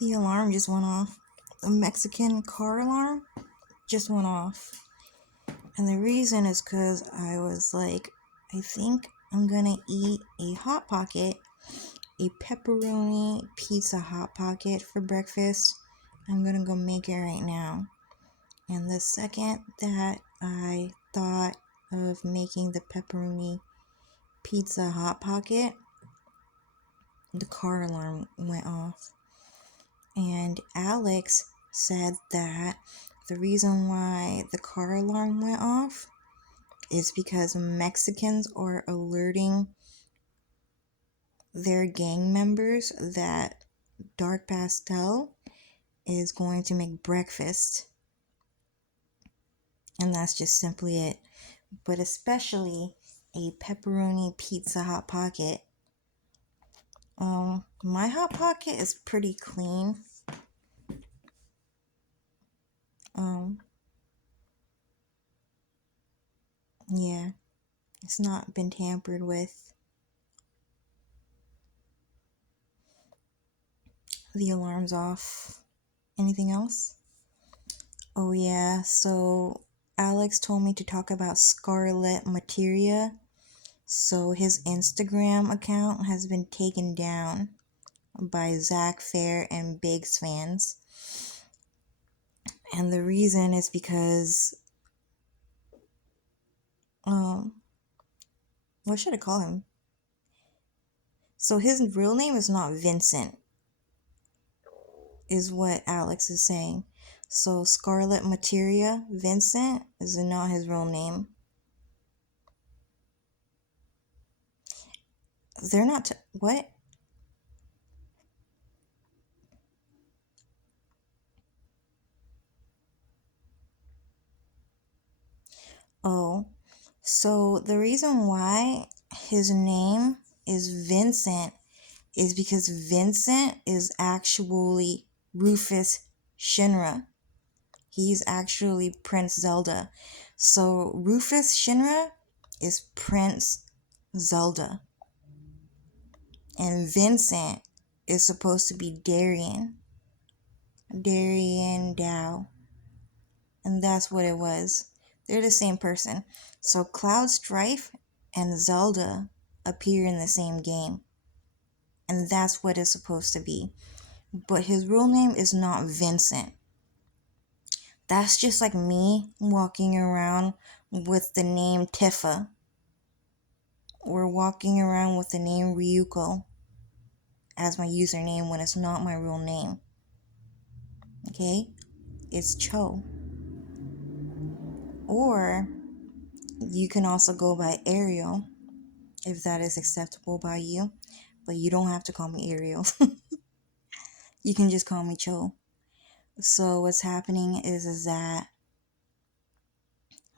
The alarm just went off. The Mexican car alarm just went off. And the reason is because I was like, I think I'm gonna eat a Hot Pocket, a pepperoni pizza Hot Pocket for breakfast. I'm gonna go make it right now. And the second that I thought of making the pepperoni pizza Hot Pocket, the car alarm went off. And Alex said that the reason why the car alarm went off is because Mexicans are alerting their gang members that Dark Pastel is going to make breakfast. And that's just simply it. But especially a pepperoni pizza Hot Pocket. My Hot Pocket is pretty clean. Yeah, it's not been tampered with. The alarm's off. Anything else? Oh yeah, so Alex told me to talk about Scarlet Materia. So his Instagram account has been taken down by Zach Fair and Biggs fans. And the reason is because what should I call him? So his real name is not Vincent, is what Alex is saying. So Scarlet Materia, Vincent, is not his real name. They're not, what? Oh, so the reason why his name is Vincent is because Vincent is actually Rufus Shinra. He's actually Prince Zelda. So Rufus Shinra is Prince Zelda. And Vincent is supposed to be Darien Dao. And that's what it was. They're the same person. So Cloud Strife and Zelda appear in the same game. And that's what it's supposed to be. But his real name is not Vincent. That's just like me walking around with the name Tifa. Or walking around with the name Ryuko as my username when it's not my real name. Okay? It's Cho. Or you can also go by Ariel if that is acceptable by you. But you don't have to call me Ariel. You can just call me Cho. So what's happening is that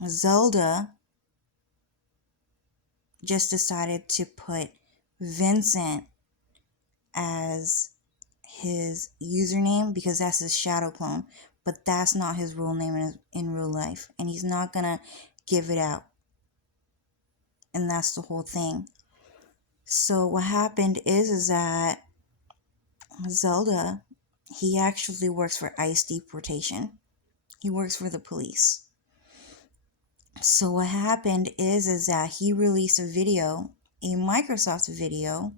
Zelda just decided to put Vincent as his username because that's his shadow clone, but that's not his real name in real life, and he's not gonna give it out. And that's the whole thing. So what happened is that Zelda, he actually works for ICE deportation. He works for the police. So what happened is that he released a video, a Microsoft video,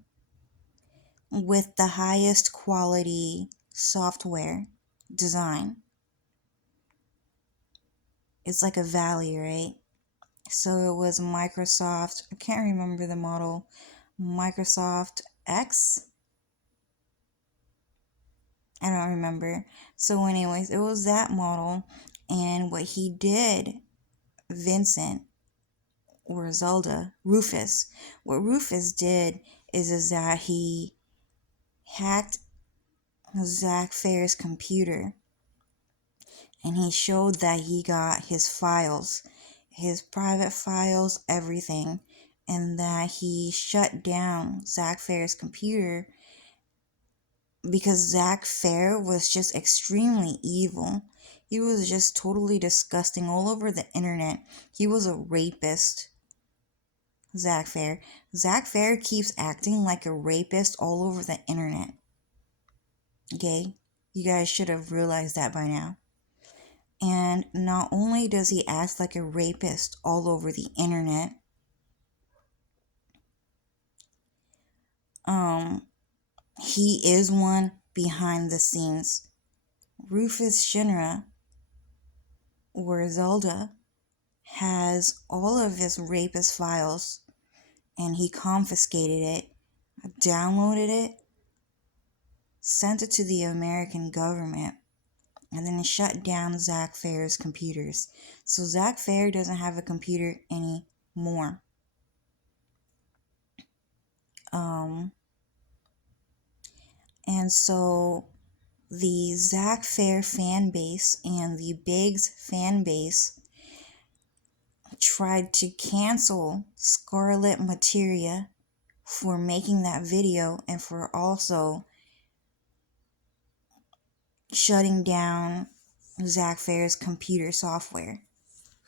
with the highest quality software design. It's like a Valley, right? So it was Microsoft, I can't remember the model, Microsoft X? I don't remember. So anyways, it was that model, and what he did, Vincent, or Zelda, Rufus, what Rufus did is that he hacked Zach Fair's computer, and he showed that he got his files, his private files, everything, and that he shut down Zach Fair's computer because Zach Fair was just extremely evil. He was just totally disgusting all over the internet. He was a rapist. Zach Fair. Zach Fair keeps acting like a rapist all over the internet. Okay? You guys should have realized that by now. And not only does he act like a rapist all over the internet, he is one behind the scenes. Rufus Shinra, or Zelda, has all of his rapist files, and he confiscated it, downloaded it, sent it to the American government, and then shut down Zack Fair's computers. So Zack Fair doesn't have a computer anymore. And so the Zack Fair fan base and the Biggs fan base tried to cancel Scarlet Materia for making that video and for also shutting down Zack Fair's computer software.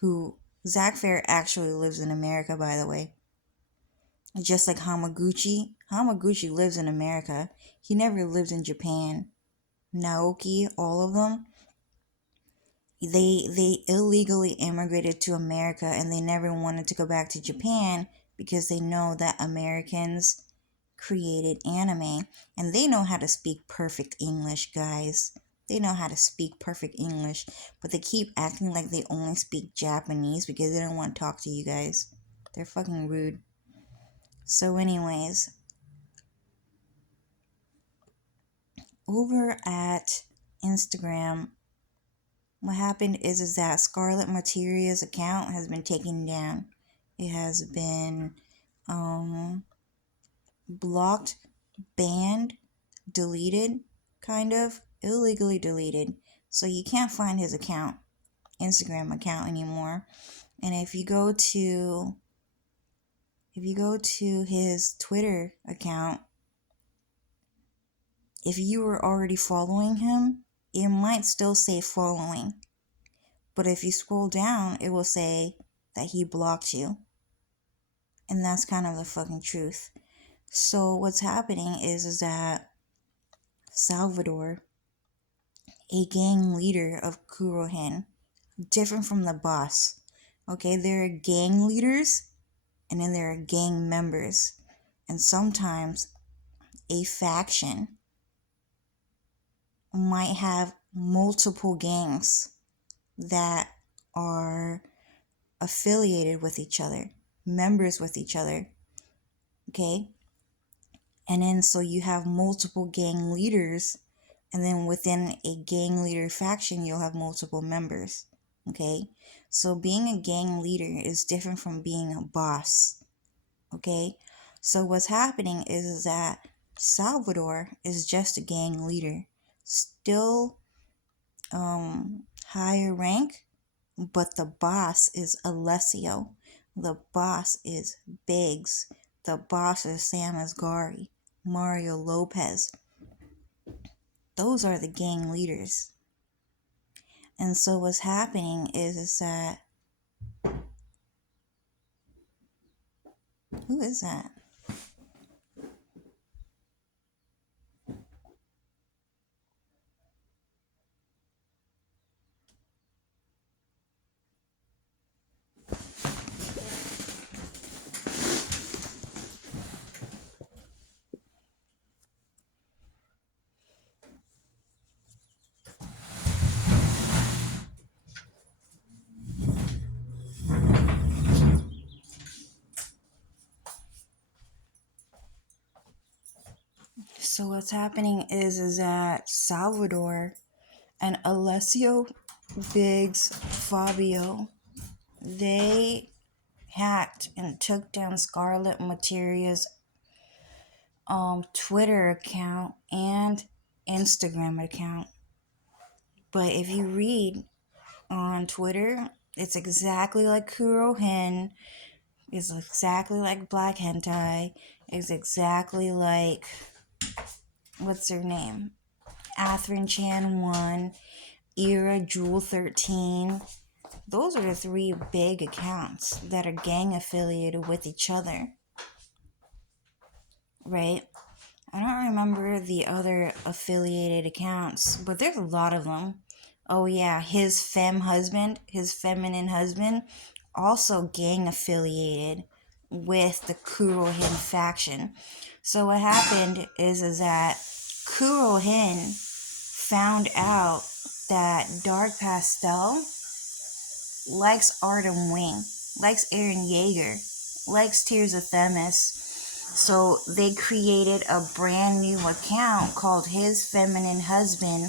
Who Zack Fair actually lives in America, by the way. Just like Hamaguchi. Hamaguchi lives in America. He never lived in Japan. Naoki, all of them, they illegally immigrated to America, and they never wanted to go back to Japan because they know that Americans created anime, and they know how to speak perfect English, guys. They know how to speak perfect English, but they keep acting like they only speak Japanese because they don't want to talk to you guys. They're fucking rude. So anyways, over at Instagram, what happened is that Scarlet Materia's account has been taken down. It has been blocked, banned, deleted, kind of illegally deleted. So you can't find his Instagram account anymore. And if you go to his Twitter account, if you were already following him, it might still say following. But if you scroll down, it will say that he blocked you. And that's kind of the fucking truth. So what's happening is that Salvador, a gang leader of Kurohen, different from the boss. Okay, there are gang leaders, and then there are gang members. And sometimes a faction might have multiple gangs that are affiliated with each other, members with each other. Okay? And then so you have multiple gang leaders, and then within a gang leader faction, you'll have multiple members. Okay? So being a gang leader is different from being a boss. Okay? So what's happening is that Salvador is just a gang leader. Still higher rank, but the boss is Alessio. The boss is Biggs. The boss is Sam Asghari, Mario Lopez. Those are the gang leaders. And so what's happening is that... Who is that? So what's happening is that Salvador and Alessio, Biggs, Fabio, they hacked and took down Scarlet Materia's Twitter account and Instagram account. But if you read on Twitter, it's exactly like Kurohen. It's exactly like Black Hentai. It's exactly like, what's her name? Atherin Chan 1, Era Jewel 13. Those are the three big accounts that are gang affiliated with each other. Right? I don't remember the other affiliated accounts, but there's a lot of them. Oh yeah, his feminine husband, also gang affiliated with the Kurohin faction. So what happened is that Kurohin found out that Dark Pastel likes Artem Wing, likes Eren Yeager, likes Tears of Themis. So they created a brand new account called His Feminine Husband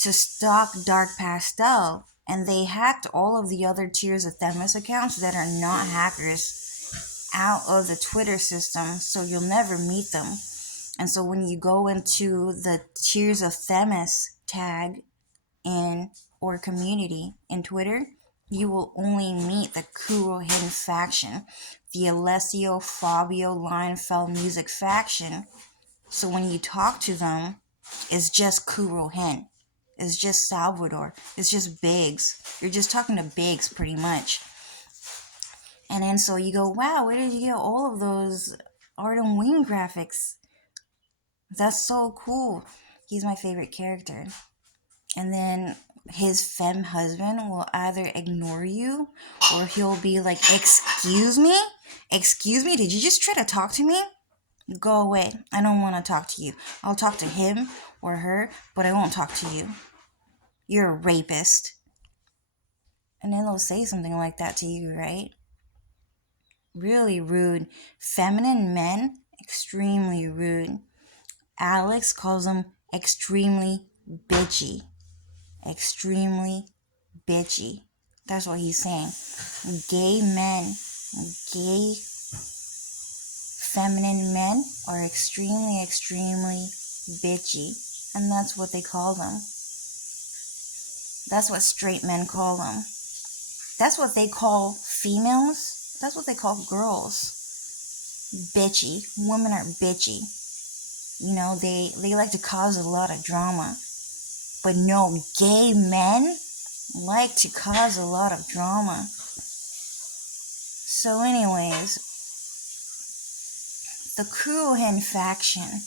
to stalk Dark Pastel. And they hacked all of the other Tears of Themis accounts that are not hackers out of the Twitter system, so you'll never meet them. And so when you go into the Tears of Themis tag in or community in Twitter, you will only meet the Kurohin faction, the Alessio Fabio Lionfeld music faction. So when you talk to them, it's just Kurohin. It's just Salvador. It's just Biggs. You're just talking to Biggs pretty much. And then so you go, wow, where did you get all of those Artem Wing graphics? That's so cool. He's my favorite character. And then his femme husband will either ignore you or he'll be like, excuse me? Excuse me? Did you just try to talk to me? Go away. I don't want to talk to you. I'll talk to him or her, but I won't talk to you. You're a rapist. And then they'll say something like that to you, right? Really rude. Feminine men, extremely rude. Alex calls them extremely bitchy. Extremely bitchy. That's what he's saying. Gay men, gay feminine men are extremely, extremely bitchy. And that's what they call them. That's what straight men call them. That's what they call females. That's what they call girls. Bitchy. Women are bitchy. You know, they like to cause a lot of drama. But no, gay men like to cause a lot of drama. So anyways, the Kurohin faction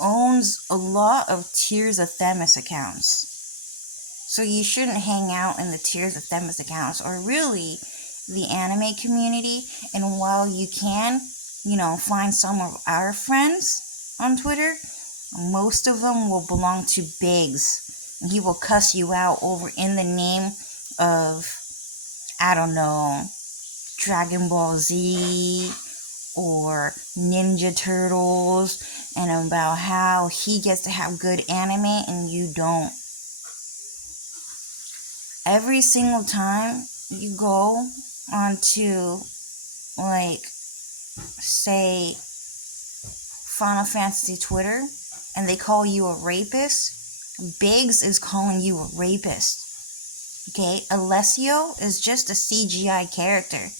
owns a lot of Tears of Themis accounts. So you shouldn't hang out in the Tears of Themis accounts or really the anime community. And while you can, find some of our friends on Twitter, most of them will belong to Biggs. And he will cuss you out over in the name of, I don't know, Dragon Ball Z or Ninja Turtles, and about how he gets to have good anime and you don't. Every single time you go onto, say, Final Fantasy Twitter, and they call you a rapist, Biggs is calling you a rapist. Okay? Alessio is just a CGI character.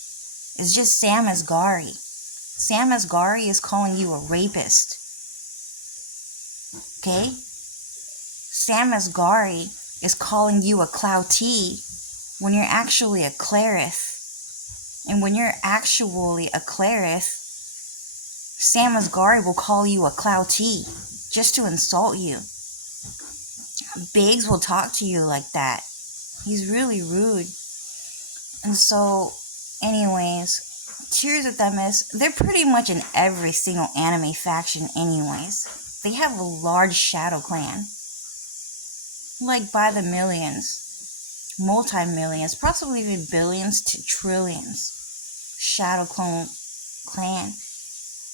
It's just Sam Asghari. Sam Asghari is calling you a rapist. Okay? Sam Asghari is calling you a Cloutee when you're actually a Cleric. And when you're actually a Cleric, Sam Asghari will call you a Cloutee just to insult you. Biggs will talk to you like that. He's really rude. And so, anyways, Tears of Themis, they're pretty much in every single anime faction anyways. They have a large shadow clan. Like by the millions, multi-millions, possibly even billions to trillions. Shadow clan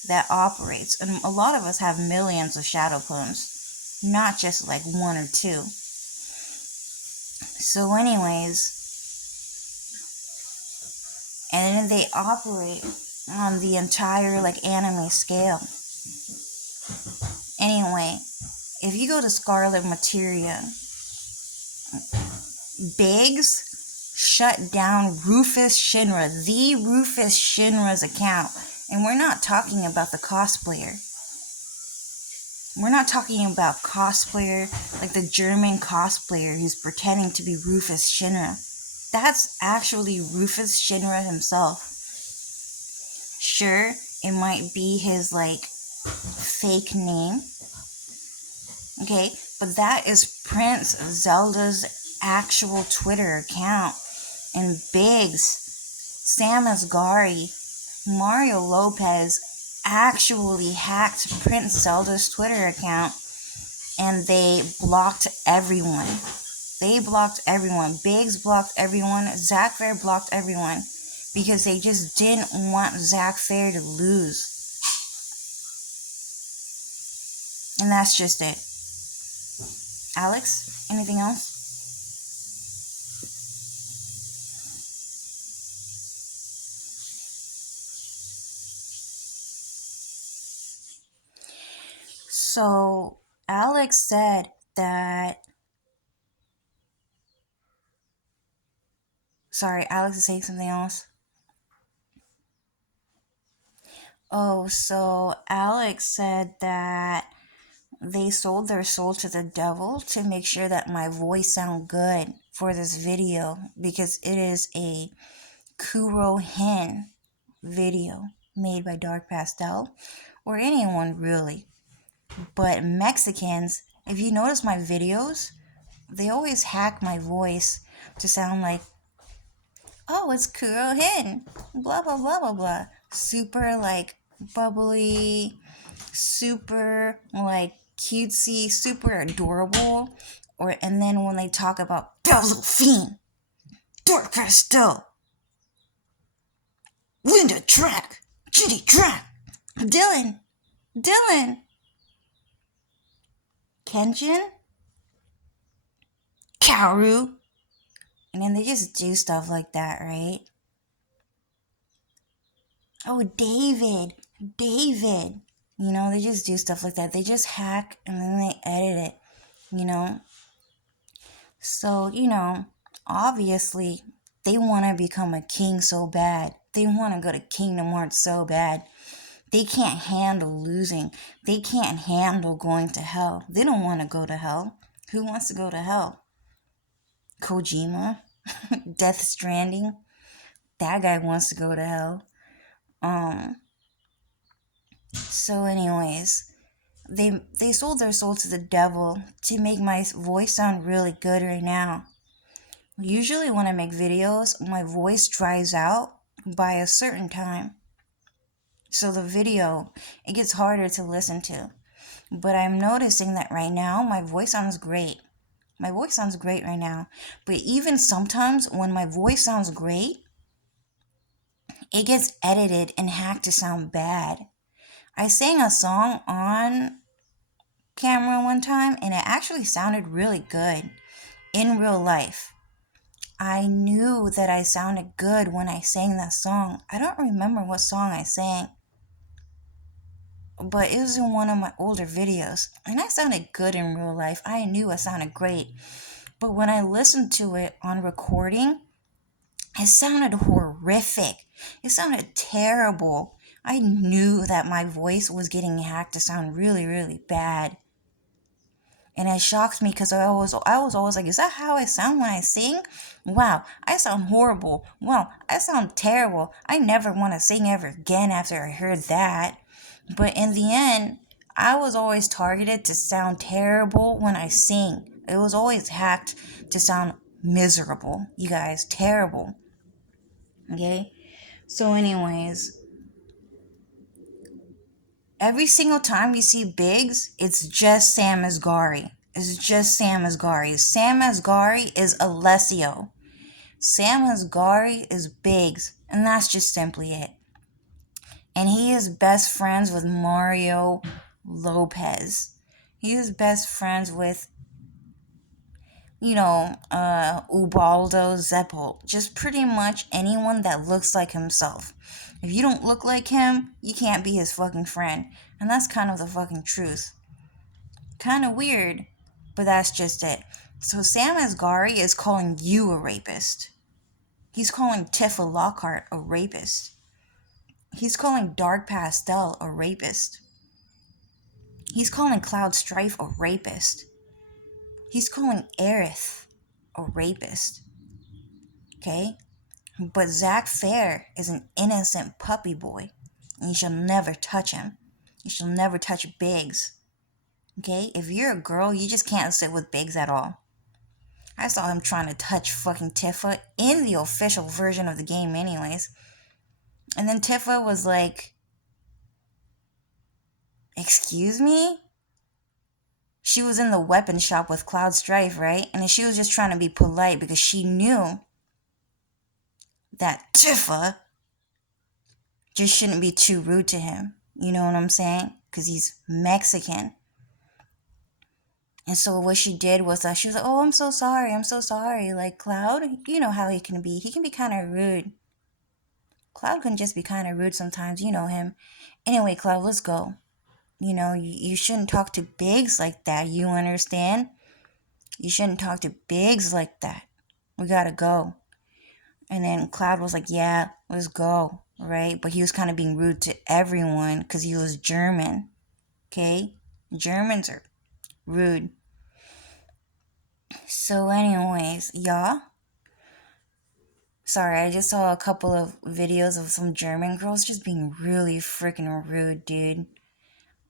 that operates. And a lot of us have millions of shadow clones, not just like one or two. So anyways, and then they operate on the entire anime scale. Anyway, if you go to Scarlet Materia, Biggs shut down Rufus Shinra, the Rufus Shinra's account. And we're not talking about the cosplayer. We're not talking about cosplayer like the German cosplayer who's pretending to be Rufus Shinra. That's actually Rufus Shinra himself. Sure, it might be his fake name. Okay, but that is Prince Zelda's actual Twitter account. And Biggs, Sam Asghari, Mario Lopez actually hacked Prince Zelda's Twitter account, and they blocked everyone. They blocked everyone. Biggs blocked everyone. Zack Fair blocked everyone because they just didn't want Zack Fair to lose. And that's just it. Alex, anything else? So, Alex said that. Sorry, Alex is saying something else. Oh, so Alex said that they sold their soul to the devil to make sure that my voice sound good for this video because it is a Kurohin video made by Dark Pastel or anyone really. But Mexicans, if you notice my videos, they always hack my voice to sound like, oh, it's Kurohin, blah, blah, blah, blah, blah. Super, like, bubbly, super, like, cutesy, super adorable. And then when they talk about that little fiend, Dark Pastel, Linda Track, Judy Track, Dylan, Kenshin, Kaoru. And then they just do stuff like that, right? Oh, David. You know, they just do stuff like that. They just hack and then they edit it, you know? So, you know, obviously, they want to become a king so bad. They want to go to Kingdom Hearts so bad. They can't handle losing. They can't handle going to hell. They don't want to go to hell. Who wants to go to hell? Kojima? Death Stranding? That guy wants to go to hell. So anyways, they sold their soul to the devil to make my voice sound really good right now. Usually when I make videos, my voice dries out by a certain time. So the video, it gets harder to listen to. But I'm noticing that right now, my voice sounds great. My voice sounds great right now. But even sometimes when my voice sounds great, it gets edited and hacked to sound bad. I sang a song on camera one time and it actually sounded really good in real life. I knew that I sounded good when I sang that song. I don't remember what song I sang, but it was in one of my older videos and I sounded good in real life. I knew I sounded great. But when I listened to it on recording, it sounded horrific. It sounded terrible. I knew that my voice was getting hacked to sound really, really bad. And it shocked me because I was always like, is that how I sound when I sing? Wow, I sound horrible. Wow, I sound terrible. I never want to sing ever again after I heard that. But in the end, I was always targeted to sound terrible when I sing. It was always hacked to sound miserable. You guys, terrible. Okay? So anyways, every single time you see Biggs, it's just Sam Asghari. It's just Sam Asghari. Sam Asghari is Alessio. Sam Asghari is Biggs. And that's just simply it. And he is best friends with Mario Lopez. He is best friends with, Ubaldo Zeppel. Just pretty much anyone that looks like himself. If you don't look like him, you can't be his fucking friend. And that's kind of the fucking truth. Kind of weird, but that's just it. So Sam Asghari is calling you a rapist. He's calling Tifa Lockhart a rapist. He's calling Dark Pastel a rapist. He's calling Cloud Strife a rapist. He's calling Aerith a rapist. Okay? But Zack Fair is an innocent puppy boy, and you shall never touch him. You should never touch Biggs. Okay? If you're a girl, you just can't sit with Biggs at all. I saw him trying to touch fucking Tifa in the official version of the game, anyways. And then Tifa was like, "Excuse me?" She was in the weapon shop with Cloud Strife, right? And she was just trying to be polite because she knew that Tifa just shouldn't be too rude to him. You know what I'm saying? Because he's Mexican. And so what she did was she was like, "Oh, I'm so sorry. I'm so sorry." Like, Cloud, you know how he can be. He can be kind of rude. Cloud can just be kind of rude sometimes. You know him. Anyway, Cloud, let's go. You shouldn't talk to Biggs like that. You understand? You shouldn't talk to Biggs like that. We gotta go. And then Cloud was like, "Yeah, let's go." Right? But he was kind of being rude to everyone because he was German. Okay? Germans are rude. So, anyways, y'all. Sorry, I just saw a couple of videos of some German girls just being really freaking rude, dude.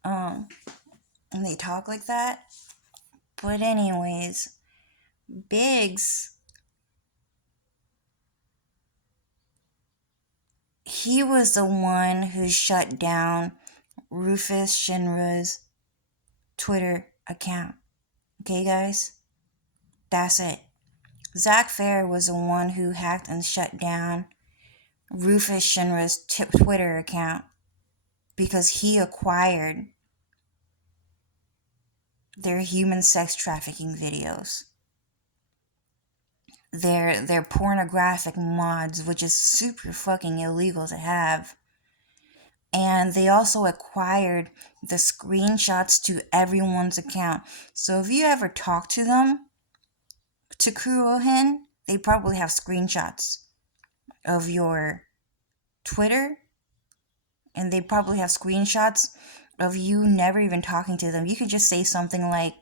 And they talk like that. But anyways, Biggs, he was the one who shut down Rufus Shinra's Twitter account. Okay, guys? That's it. Zack Fair was the one who hacked and shut down Rufus Shinra's Twitter account because he acquired their human sex trafficking videos. Their pornographic mods, which is super fucking illegal to have. And they also acquired the screenshots to everyone's account. So if you ever talk to them, to Kurohin, they probably have screenshots of your Twitter, and they probably have screenshots of you never even talking to them. You could just say something like,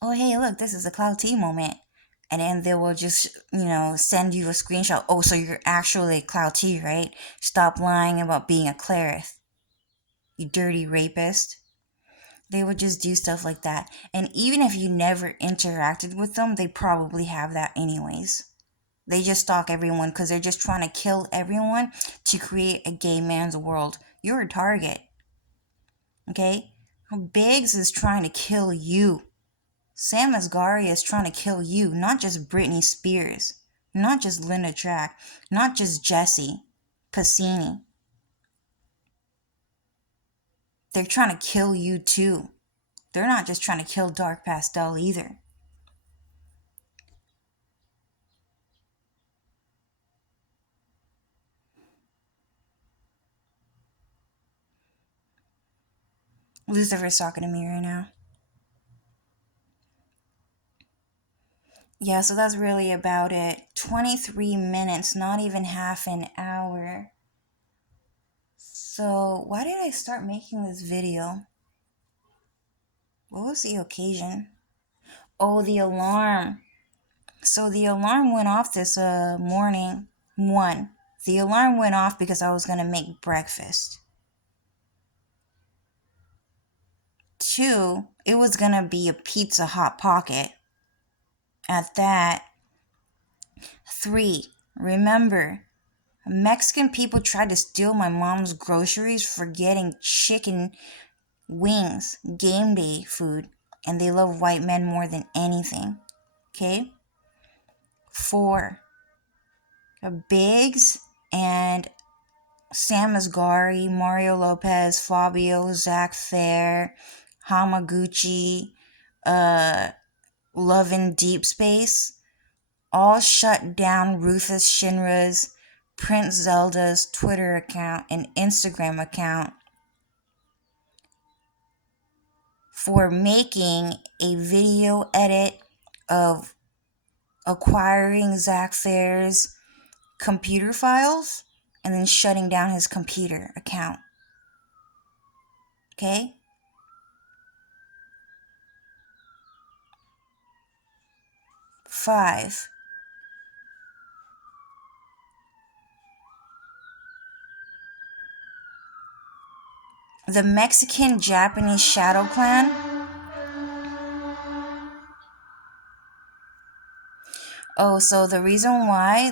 "Oh, hey, look, this is a Cloud T moment." And then they will just, send you a screenshot. "Oh, so you're actually Cloud T, right? Stop lying about being a Clarith, you dirty rapist." They would just do stuff like that. And even if you never interacted with them, they probably have that anyways. They just stalk everyone because they're just trying to kill everyone to create a gay man's world. You're a target. Okay? Biggs is trying to kill you. Sam Asghari is trying to kill you, not just Britney Spears, not just Linda Track, not just Jesse Cassini. They're trying to kill you too. They're not just trying to kill Dark Pastel either. Lucifer's talking to me right now. Yeah, so that's really about it. 23 minutes, not even half an hour. So, why did I start making this video? What was the occasion? Oh, the alarm. So, the alarm went off this morning. One, the alarm went off because I was going to make breakfast. Two, it was going to be a Pizza Hot Pocket. At that. Three, remember, Mexican people tried to steal my mom's groceries for getting chicken wings, game day food, and they love white men more than anything. Okay? 4, Biggs and Sam Asghari, Mario Lopez, Fabio, Zack Fair, Hamaguchi, Love in Deep Space, all shut down Rufus Shinra's, Prince Zelda's Twitter account and Instagram account for making a video edit of acquiring Zack Fair's computer files and then shutting down his computer account. Okay? Five, the Mexican Japanese Shadow Clan. Oh, so the reason why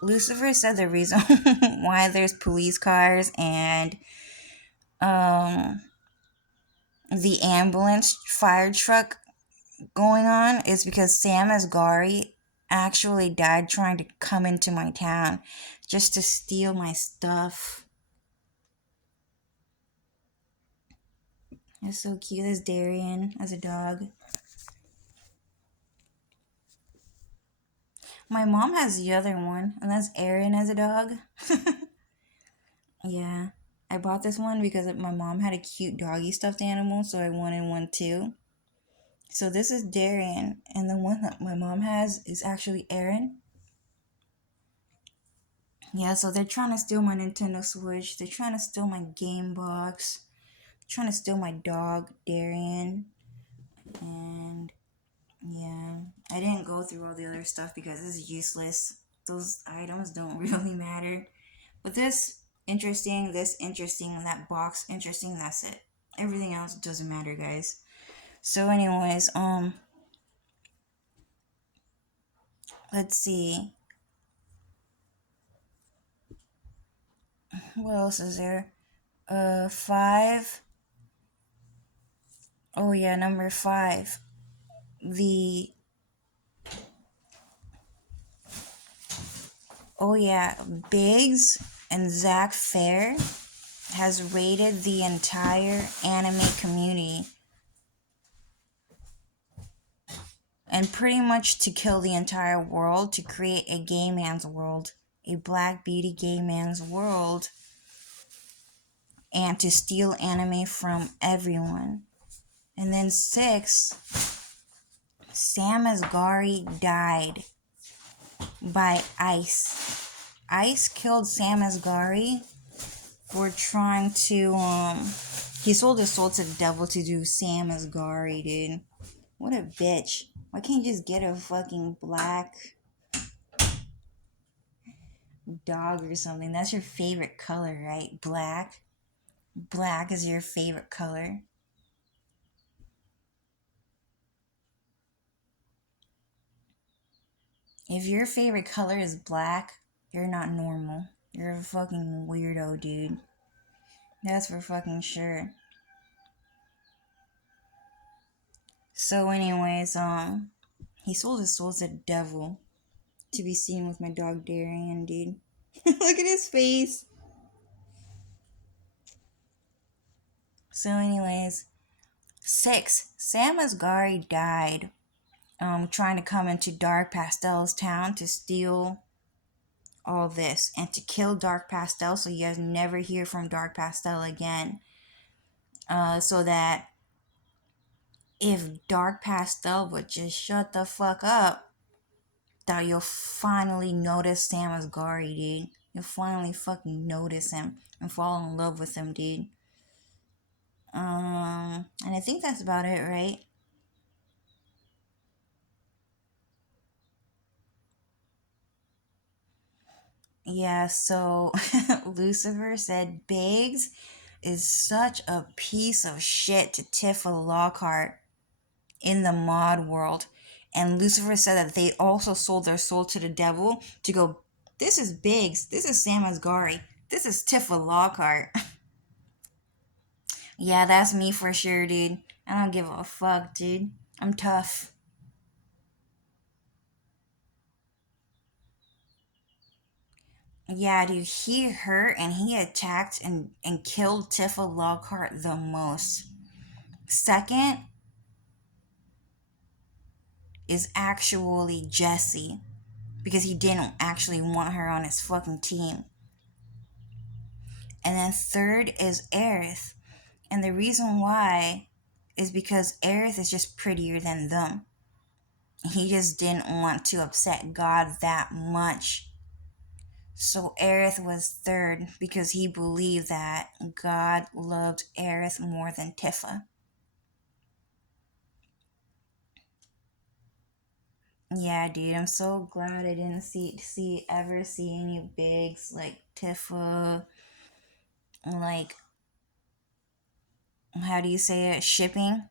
Lucifer said the reason why there's police cars and um the ambulance fire truck going on is because Sam Asghari actually died trying to come into my town just to steal my stuff. It's so cute. There's Darian as a dog. My mom has the other one, and that's Aaron as a dog. Yeah. I bought this one because my mom had a cute doggy stuffed animal, so I wanted one too. So this is Darian, and the one that my mom has is actually Aaron. Yeah, so they're trying to steal my Nintendo Switch. They're trying to steal my game box. They're trying to steal my dog, Darian. And yeah, I didn't go through all the other stuff because it's useless. Those items don't really matter. But this interesting, that box interesting, that's it. Everything else doesn't matter, guys. So anyways, let's see. What else is there? Five. Oh yeah, number five. The oh yeah, Biggs and Zach Fair has raided the entire anime community and pretty much to kill the entire world to create a gay man's world, a black beauty gay man's world, and to steal anime from everyone. And then six, Sam Asghari died by Ice. Ice killed Sam Asghari for trying to he sold his soul to the devil to do Sam Asghari, dude. What a bitch. Why can't you just get a fucking black dog or something? That's your favorite color, right? Black. Black is your favorite color. If your favorite color is black, you're not normal. You're a fucking weirdo, dude. That's for fucking sure. So, anyways, he sold his soul to the devil to be seen with my dog Darian, dude. Look at his face. So, anyways, six, Sam Asghari died trying to come into Dark Pastel's town to steal all this and to kill Dark Pastel so you guys never hear from Dark Pastel again. So that if Dark Pastel would just shut the fuck up, that you'll finally notice Sam Asghari, dude. You'll finally fucking notice him and fall in love with him, dude. And I think that's about it, right? Yeah, so Lucifer said Biggs is such a piece of shit to Tifa Lockhart in the mod world. And Lucifer said that they also sold their soul to the devil to go, this is Biggs, this is Sam Asghari, this is Tifa Lockhart. Yeah, that's me for sure, dude. I don't give a fuck, dude. I'm tough. Yeah, dude, he hurt and he attacked and killed Tifa Lockhart the most. Second is actually Jesse because he didn't actually want her on his fucking team. And then third is Aerith. And the reason why is because Aerith is just prettier than them. He just didn't want to upset God that much. So Aerith was third because he believed that God loved Aerith more than Tifa. Yeah, dude, I'm so glad I didn't ever see any bigs like Tifa like, how do you say it, shipping.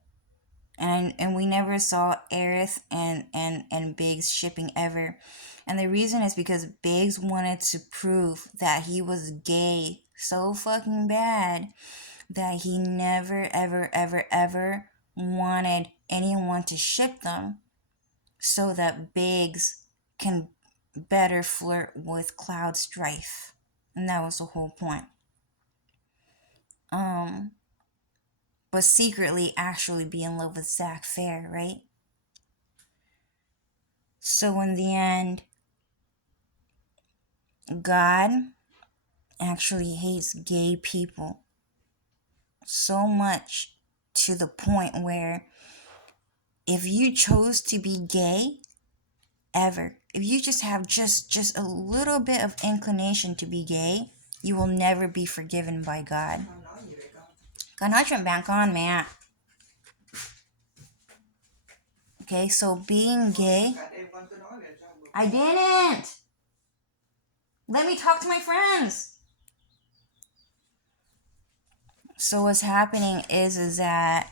And we never saw Aerith and Biggs shipping ever. And the reason is because Biggs wanted to prove that he was gay so fucking bad that he never, ever, ever, ever wanted anyone to ship them so that Biggs can better flirt with Cloud Strife. And that was the whole point. But secretly actually be in love with Zack Fair, right? So in the end, God actually hates gay people so much, to the point where if you chose to be gay ever, if you just have just a little bit of inclination to be gay, you will never be forgiven by God. God, I turn back on, man. Okay, so being gay, I didn't. Let me talk to my friends. So what's happening is that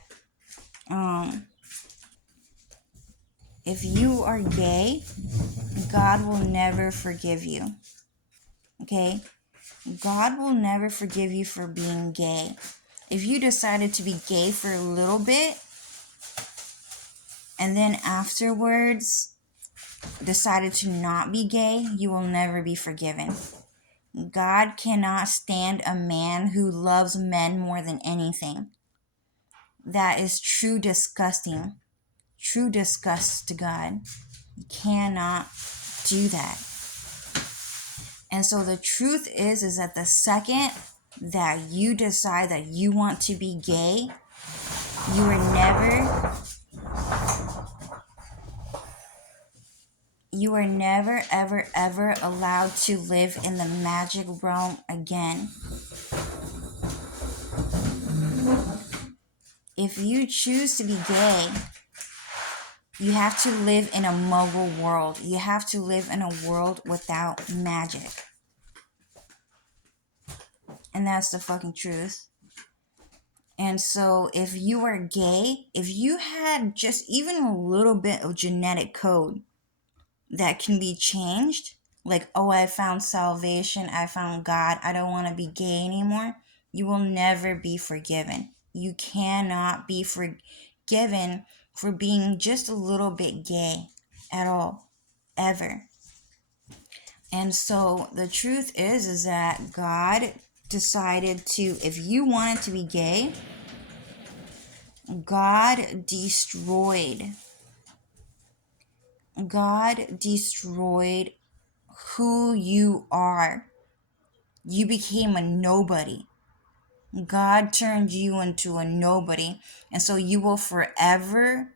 if you are gay, God will never forgive you. Okay? God will never forgive you for being gay. If you decided to be gay for a little bit and then afterwards decided to not be gay, you will never be forgiven. God cannot stand a man who loves men more than anything. That is true disgusting. True disgust to God. You cannot do that. And so the truth is that the second that you decide that you want to be gay, you are never, ever, ever allowed to live in the magic realm again. If you choose to be gay, you have to live in a muggle world. You have to live in a world without magic. And that's the fucking truth. And so if you are gay, if you had just even a little bit of genetic code that can be changed, like, oh, I found salvation, I found God, I don't want to be gay anymore, you will never be forgiven. You cannot be forgiven for being just a little bit gay at all, ever. And so the truth is that God decided to, if you wanted to be gay, God destroyed who you are. You became a nobody. God turned you into a nobody. And so you will forever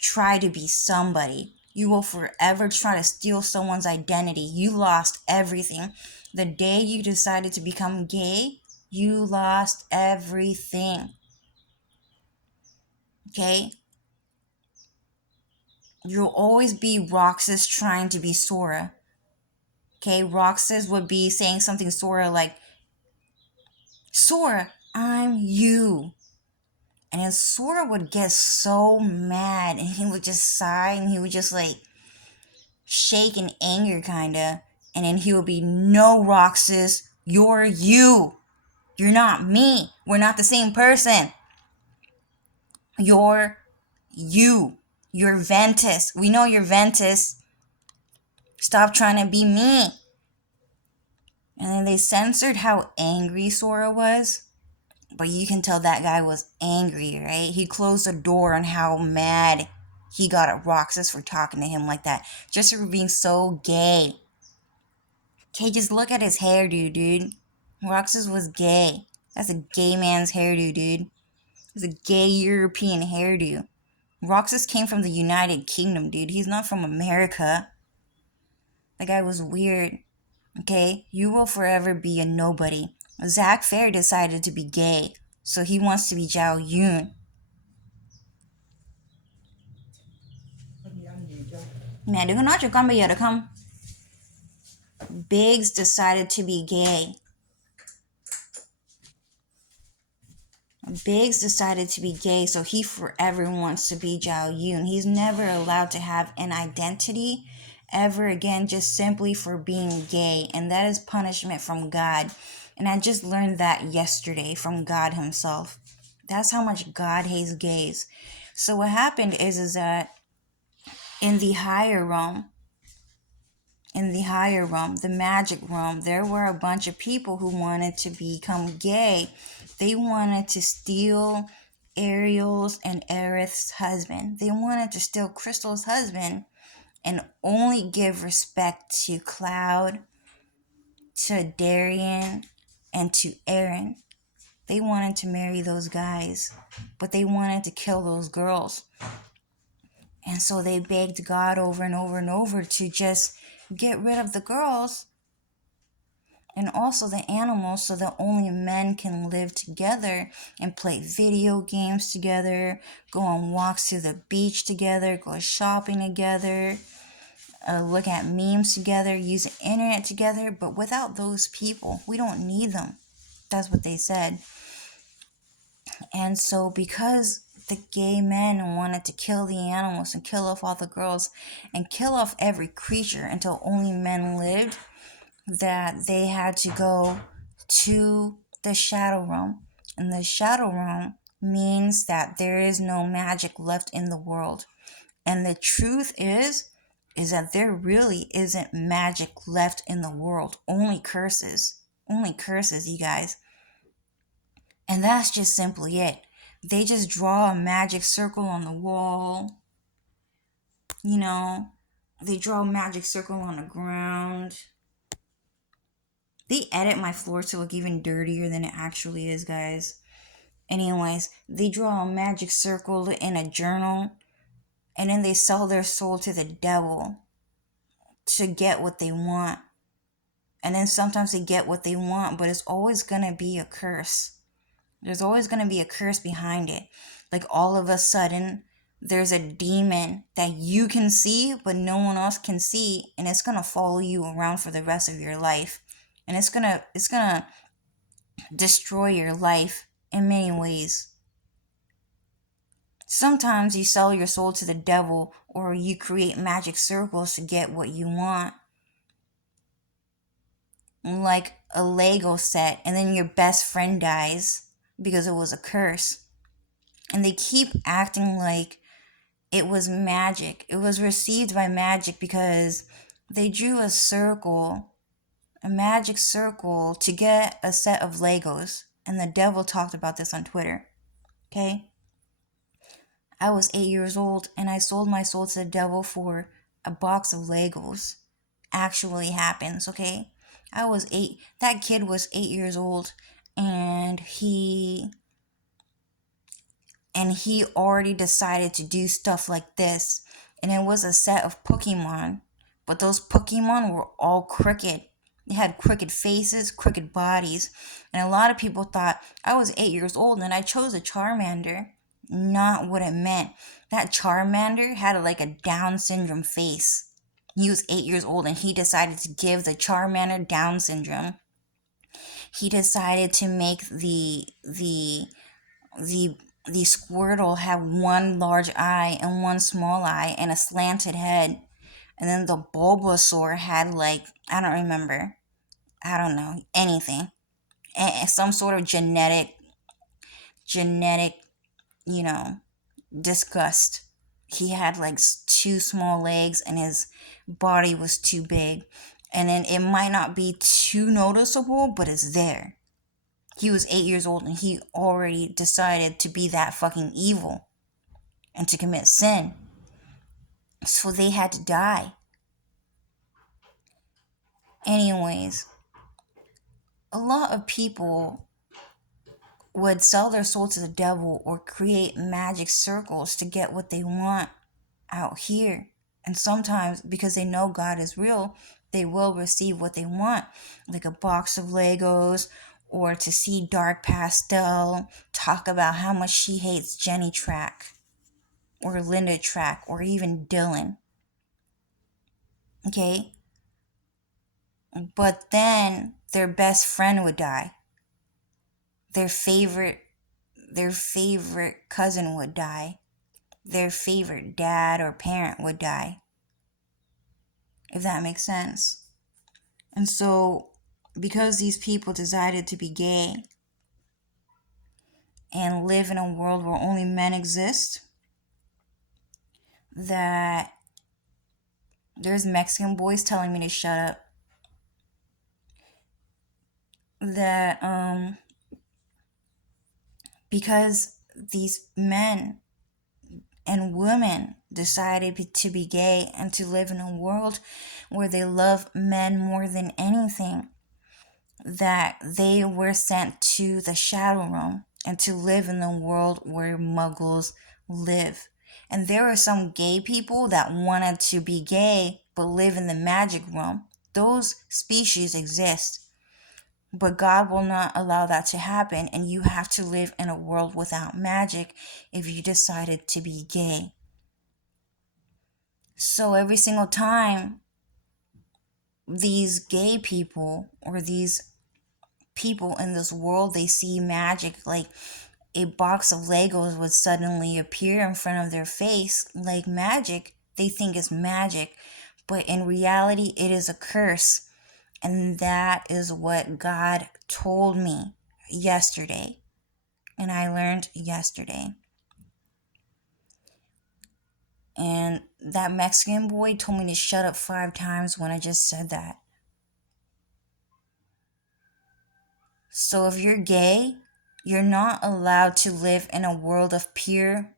try to be somebody. You will forever try to steal someone's identity. You lost everything. The day you decided to become gay, you lost everything. Okay? You'll always be Roxas trying to be Sora. Okay? Roxas would be saying something Sora like, Sora, I'm you. And then Sora would get so mad and he would just sigh and he would just like shake in anger kinda. And then he would be, no, Roxas, you're you. You're not me. We're not the same person. You're you. You're Ventus. We know you're Ventus. Stop trying to be me. And then they censored how angry Sora was. But you can tell that guy was angry, right? He closed the door on how mad he got at Roxas for talking to him like that. Just for being so gay. Okay, just look at his hairdo, dude. Roxas was gay. That's a gay man's hairdo, dude. It's a gay European hairdo. Roxas came from the United Kingdom, dude. He's not from America. That guy was weird. Okay? You will forever be a nobody. Zack Fair decided to be gay, so he wants to be Zhao Yun. Mẹ đừng có nói cho con bây giờ được không? Biggs decided to be gay. Biggs decided to be gay, so he forever wants to be Zhao Yun. He's never allowed to have an identity ever again, just simply for being gay, and that is punishment from God. And I just learned that yesterday from God himself. That's how much God hates gays. So what happened is that in the higher realm, the magic realm, there were a bunch of people who wanted to become gay. They wanted to steal Ariel's and Aerith's husband. They wanted to steal Crystal's husband and only give respect to Cloud, to Darian, and to Aaron. They wanted to marry those guys, but they wanted to kill those girls. And so they begged God over and over and over to just get rid of the girls and also the animals so that only men can live together and play video games together, go on walks to the beach together, go shopping together, look at memes together, use the internet together. But without those people, we don't need them. That's what they said. And so because the gay men wanted to kill the animals and kill off all the girls and kill off every creature until only men lived, that they had to go to the shadow realm. And the shadow realm means that there is no magic left in the world. And the truth is that there really isn't magic left in the world. Only curses. Only curses, you guys. And that's just simply it. They just draw a magic circle on the wall. They draw a magic circle on the ground. They edit my floor to look even dirtier than it actually is, guys. Anyways, they draw a magic circle in a journal, and then they sell their soul to the devil to get what they want. And then sometimes they get what they want, but it's always going to be a curse. There's always going to be a curse behind it. Like all of a sudden, there's a demon that you can see, but no one else can see, and it's going to follow you around for the rest of your life. And it's going to destroy your life in many ways. Sometimes you sell your soul to the devil, or you create magic circles to get what you want. Like a Lego set, and then your best friend dies because it was a curse. And they keep acting like it was magic. It was received by magic because they drew a circle, a magic circle, to get a set of Legos. And the devil talked about this on Twitter. Okay? I was 8 years old and I sold my soul to the devil for a box of Legos. Actually happens, okay? I was 8. That kid was 8 years old, and he already decided to do stuff like this. And it was a set of Pokemon, but those Pokemon were all crooked. They had crooked faces, crooked bodies, and a lot of people thought I was 8 years old and I chose a Charmander. Not what it meant. That Charmander had like a Down syndrome face. He was 8 years old and he decided to give the Charmander Down syndrome. He decided to make the Squirtle have one large eye and one small eye and a slanted head. And then the Bulbasaur had like, I don't remember. I don't know. Anything. Some sort of genetic, disgust. He had like 2 small legs and his body was too big. And then it might not be too noticeable, but it's there. He was 8 years old and he already decided to be that fucking evil and to commit sin. So they had to die. Anyways, a lot of people would sell their soul to the devil or create magic circles to get what they want out here. And sometimes, because they know God is real, they will receive what they want, like a box of Legos, or to see Dark Pastel talk about how much she hates Jenny Track, or Linda Track, or even Dylan. Okay? But then their best friend would die. Their favorite their favorite cousin would die. Their favorite dad or parent would die. If that makes sense. And so, because these people decided to be gay and live in a world where only men exist, that there's Mexican boys telling me to shut up. That because these men and women decided to be gay and to live in a world where they love men more than anything, that they were sent to the shadow realm and to live in the world where muggles live. And there are some gay people that wanted to be gay but live in the magic realm. Those species exist. But God will not allow that to happen, and you have to live in a world without magic if you decided to be gay. So every single time these gay people or these people in this world, they see magic, like a box of Legos would suddenly appear in front of their face like magic, they think it's magic. But in reality, it is a curse. And that is what God told me yesterday. And I learned yesterday. And that Mexican boy told me to shut up 5 times when I just said that. So if you're gay, you're not allowed to live in a world of pure,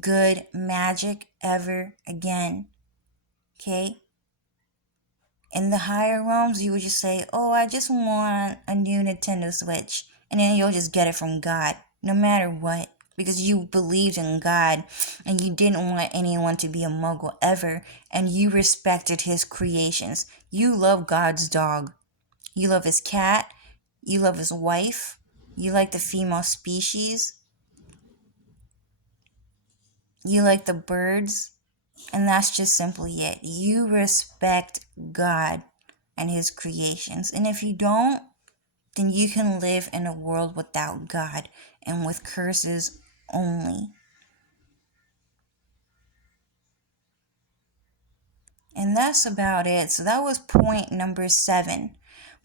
good magic ever again. Okay? In the higher realms, you would just say, oh, I just want a new Nintendo Switch. And then you'll just get it from God, no matter what. Because you believed in God and you didn't want anyone to be a muggle ever. And you respected his creations. You love God's dog. You love his cat. You love his wife. You like the female species. You like the birds. And that's just simply it. You respect God and his creations. And if you don't, then you can live in a world without God and with curses only. And that's about it. So that was point number 7.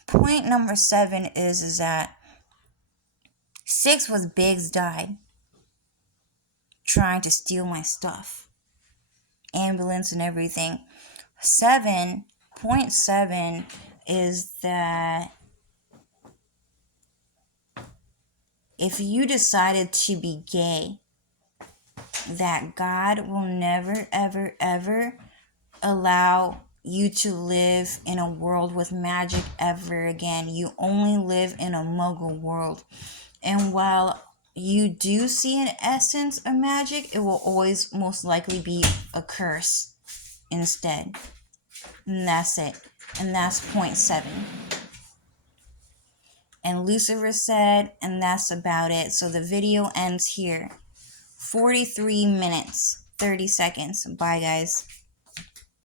Point number 7 is that 6 was Biggs died trying to steal my stuff. Ambulance and everything. 7.7 is that if you decided to be gay, that God will never, ever, ever allow you to live in a world with magic ever again. You only live in a muggle world. And while you do see an essence of magic, it will always most likely be a curse instead. And that's it. And that's point 7. And Lucifer said, and that's about it. So the video ends here. 43 minutes, 30 seconds. Bye, guys.